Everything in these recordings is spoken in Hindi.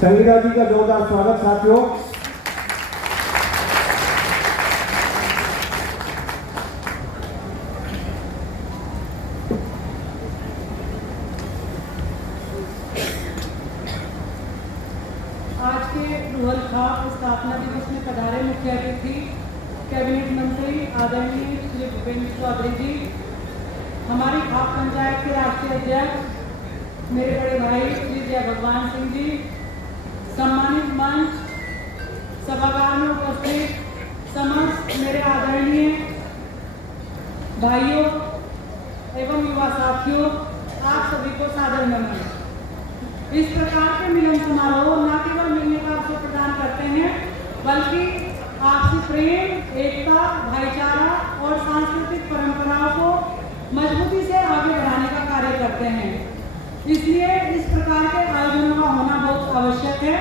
संगीता जी का जोरदार स्वागत साथियों। आज के रोहल खाप स्थापना दिवस में पधारे मुख्य अतिथि कैबिनेट मंत्री आदरणीय श्री भूपेंद्र चौधरी जी, हमारी खाप पंचायत के राष्ट्रीय अध्यक्ष मेरे बड़े भाई श्री जय भगवान सिंह जी, सम्मानित मंच, सभागार में उपस्थित समस्त मेरे आदरणीय भाइयों एवं युवा साथियों, आप सभी को सादर नमन। इस प्रकार के मिलन समारोह न केवल मिलने का अवसर प्रदान करते हैं, बल्कि आपसी प्रेम, एकता, भाईचारा और सांस्कृतिक परंपराओं को मजबूती से आगे बढ़ाने का कार्य करते हैं। इसलिए इस प्रकार के आयोजनों का होना बहुत आवश्यक है।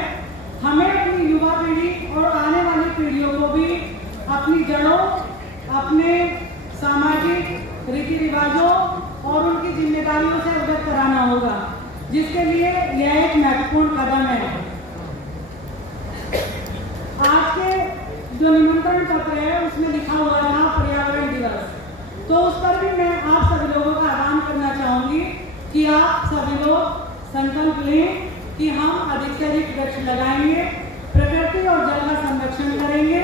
हमें अपनी युवा पीढ़ी और आने वाली पीढ़ियों को भी अपनी जड़ों, अपने सामाजिक रीति रिवाजों और उनकी जिम्मेदारियों से अवगत कराना होगा, जिसके लिए यह एक महत्वपूर्ण कदम है। आज के जो निमंत्रण पत्र है उसमें लिखा हुआ था पर्यावरण दिवस, तो उस पर भी मैं आप सभी लोगों का आह्वान करना चाहूंगी कि आप सभी लोग संकल्प लें कि हम अधिक से अधिक वृक्ष लगाएंगे, प्रकृति और जल का संरक्षण करेंगे,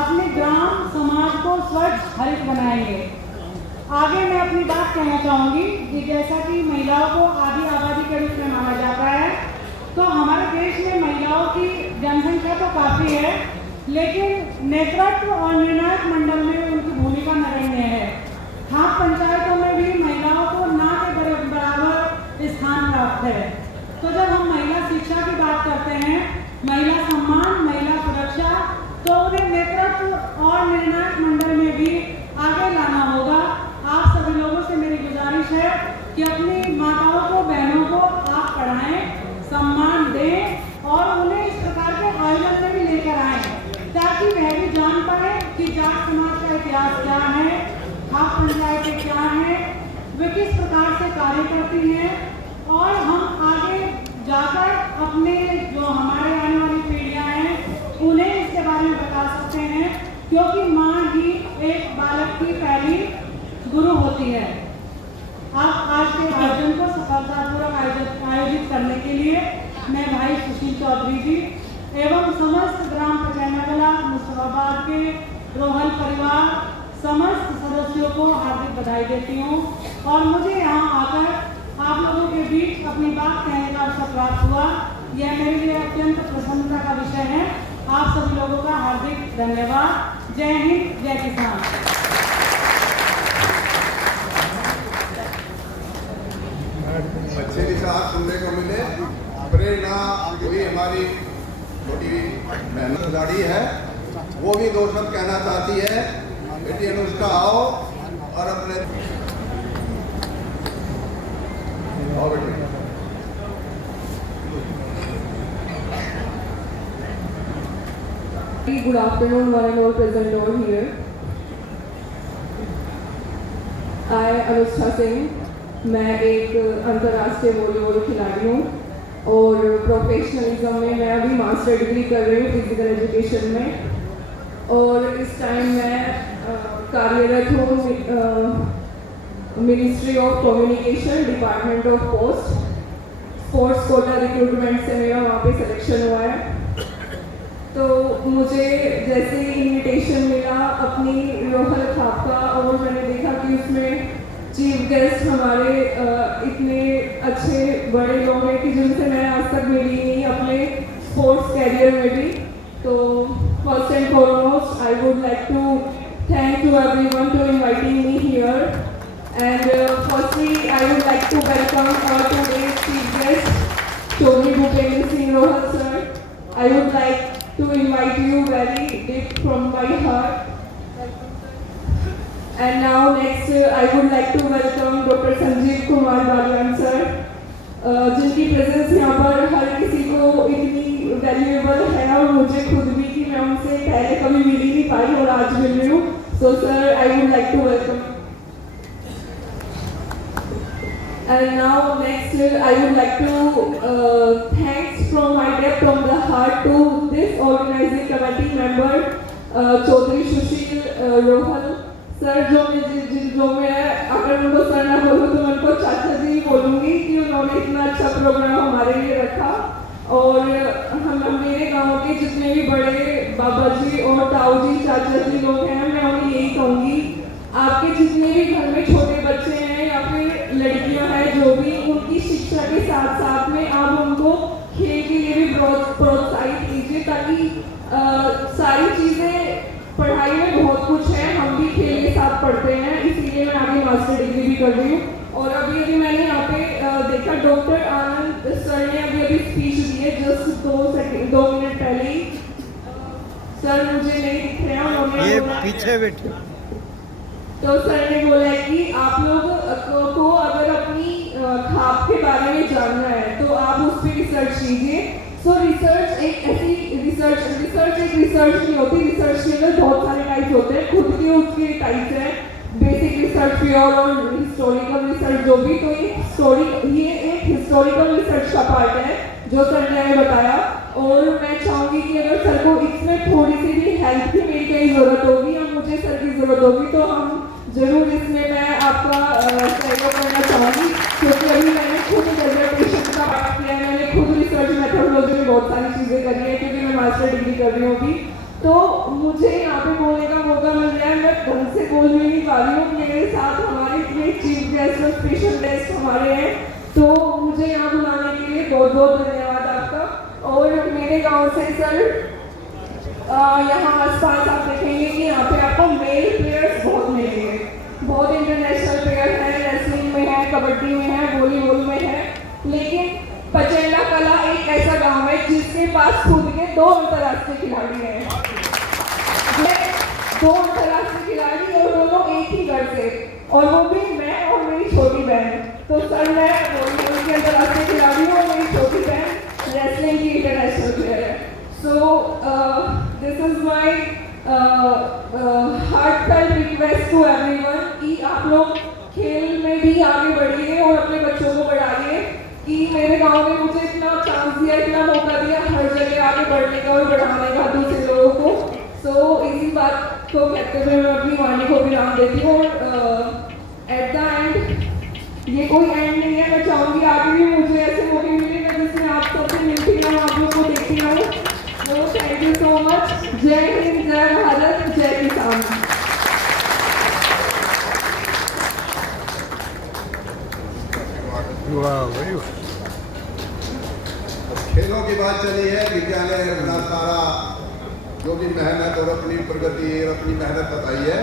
अपने ग्राम समाज को स्वच्छ हरित बनाएंगे। आगे मैं अपनी बात कहना चाहूंगी कि जैसा कि महिलाओं को आधी आबादी के रूप में माना जाता है, तो हमारे देश में महिलाओं की जनसंख्या तो काफी है, लेकिन नेतृत्व और निर्णायक मंडल में उनकी भूमिका नगण्य है। खाप पंचायतों में भी महिलाओं को ना के बराबर स्थान प्राप्त है। तो जब हम महिला शिक्षा की बात करते हैं, महिला सम्मान, महिला सुरक्षा, तो उन्हें नेतृत्व और निर्णायक मंडल में भी आगे लाना होगा। आप सभी लोगों से मेरी गुजारिश है कि अपनी माताओं को, बहनों को आप पढ़ाएं, सम्मान दें और उन्हें इस प्रकार के आयोजन में भी लेकर आएं, ताकि वह भी जान पाए कि जाट समाज का इतिहास क्या है, खाप पंचायतें क्या हैं, वे किस प्रकार से कार्य करती हैं, और हम आगे जाकर अपने जो हमारे आने वाली पीढ़ियां हैं उन्हें इसके बारे में बता सकते हैं, क्योंकि माँ ही एक बालक की पहली गुरु होती है। अब आज के आयोजन को सफलतापूर्वक आयोजित करने के लिए मैं भाई सुशील चौधरी जी एवं समस्त ग्राम पचैनाकला मुस्तफाबाद के रोहल परिवार समस्त सदस्यों को हार्दिक बधाई देती हूँ। और मुझे यहाँ आकर आप लोगों के बीच अपनी बात कहने का अवसर प्राप्त हुआ, यह मेरे लिए अत्यंत प्रसन्नता का विषय है। आप सभी लोगों का हार्दिक धन्यवाद। जय हिंद, जय किसान। अच्छे विचार सुनने को मिले, प्रेरणा हुई। हमारी छोटी बहन खिलाड़ी है, वो भी दो शब्द कहना चाहती है। बेटी अनुष्का आओ और अपने आओ बेटी। Good afternoon, one and all present over here. I, Anushka Singh, मैं एक अंतर्राष्ट्रीय वॉलीबॉल खिलाड़ी हूँ और प्रोफेशनलिज्म में मैं अभी मास्टर डिग्री कर रही हूँ फिजिकल एजुकेशन में। और इस टाइम मैं कार्यरत हूँ ministry of communication, department of post. Sports quota recruitment से मेरा वहाँ पे सिलेक्शन हुआ है। तो मुझे जैसे इनविटेशन मिला अपनी रोहल खाप का, और मैंने देखा कि उसमें चीफ गेस्ट हमारे इतने अच्छे बड़े लोग हैं कि जिनसे मैं आज तक मिली नहीं अपने स्पोर्ट्स कैरियर में भी। तो first and foremost I would like to thank to everyone to inviting me here, and firstly I would like to welcome our today's chief guest Tony Bhupendra Singh Rohal sir. आई वुड लाइक to invite you very deep from my heart. And now next I would like to welcome Dr. Sanjeev Kumar Balyan sir, जिनकी प्रेजेंस यहाँ पर हर किसी को इतनी वैल्यूएबल है और मुझे खुद भी कि मैं उनसे पहले कभी मिल ही नहीं पाई और आज मिल रही हूँ। So sir, I would like to welcome. And now next I would like to thanks from my depth heart to this organizing committee member, Chaudhary Sushil Rohal sir, जो मैं अगर उनको सर ना बोलूँ तो मैं उनको चाचा जी बोलूँगी कि उन्होंने इतना अच्छा प्रोग्राम हमारे लिए रखा। और हम मेरे गांव के जितने भी बड़े बाबा जी और ताऊ जी चाचा जी लोग हैं, मैं उन्हें यही कहूँगी, आपके जितने भी घर में छोटे बच्चे हैं या फिर लड़कियां हैं, जो भी, उनकी शिक्षा के साथ साथ में आप उनको खेल के लिए भी प्रोत्साहित कीजिए, ताकि सारी चीज़ें, पढ़ाई में बहुत कुछ है, हम भी खेल के साथ पढ़ते हैं, इसीलिए मैं आगे मास्टर डिग्री भी कर रही हूँ। और अभी मैंने यहाँ पे देखा डॉक्टर आनंद सर ने अभी स्पीच दी है, जस्ट 2 मिनट पहले ही। सर मुझे नहीं दिख रहे हैं, उन्होंने ये पीछे बैठे। तो सर ने बोला है कि आप लोग को अगर अपनी खाप के बारे में जानना है तो आप उस पर रिसर्च कीजिए। सो रिसर्च एक ऐसी रिसर्च नहीं होती, रिसर्च के अंदर बहुत सारे टाइप्स होते हैं, खुद के उसके टाइप्स हैं, बेसिक रिसर्च, प्योर और हिस्टोरिकल रिसर्च, जो भी। तो ये एक हिस्टोरिकल रिसर्च का पार्ट है जो सर ने हमें बताया। और मैं चाहूँगी कि अगर सर को इसमें थोड़ी सी भी हेल्प की मेरी कहीं ज़रूरत होगी या मुझे सर की ज़रूरत होगी तो हम ज़रूर इसमें मैं आपका सहयोग करना चाहूँगी, क्योंकि अभी मैंने खुद डेजर्टेशन का पार्ट किया है, मैंने खुद रिसर्च मेथोडोलॉजी में बहुत सारी चीज़ें करी है, क्योंकि मैं मास्टर डिग्री कर रही हूँ अभी। तो मुझे यहाँ पे बोलने का मौका मिल रहा है, मैं ढंग से बोल भी नहीं पा रही हूँ। मेरे साथ हमारे इतने चीफ गेस्ट और स्पेशल गेस्ट हमारे हैं, तो मुझे यहाँ बुलाने के लिए बहुत बहुत धन्यवाद आपका। और मेरे गांव से सर यहाँ आसपास आप देखेंगे कि यहाँ पे आपको मेल प्लेयर्स बहुत मिलेंगे, बहुत इंटरनेशनल प्लेयर हैं, रेसलिंग में है, कबड्डी में है, वॉलीबॉल में है। लेकिन पचेला कला एक ऐसा गांव है जिसके पास खुद के 2 अंतर्राष्ट्रीय खिलाड़ी हैं, 2 अंतर्राष्ट्रीय खिलाड़ी, और दोनों एक ही घर से, और वो भी मैं और मेरी छोटी बहन। तो सर मैं वॉलीबॉल की अंतर्राष्ट्रीय खिलाड़ी हूँ और मेरी छोटी बहन रेसलिंग की इंटरनेशनल प्लेयर है। So this is my heartfelt request to everyone कि आप लोग खेल में भी आगे बढ़िए और अपने बच्चों को बढ़ाइए, कि मेरे गांव ने मुझे इतना चांस दिया, इतना मौका दिया हर जगह आगे बढ़ने का और बढ़ाने का दूसरे लोगों को। सो इसी बात को कहते हुए मैं अपनी वाणी को विराम देती हूँ। एट द एंड ये कोई एंड नहीं है, मैं चाहूँगी आगे भी मुझे ऐसे मौके मिले जिसमें आप सबसे मिलती रहूँ, आप लोग को देखती रहूँ। तो थैंक यू सो मच। जय हिंद, जय भारत, जय किसान। खेलों की बात चली है, विद्यालय अपना सारा जो भी मेहनत और अपनी प्रगति और अपनी मेहनत बताई है,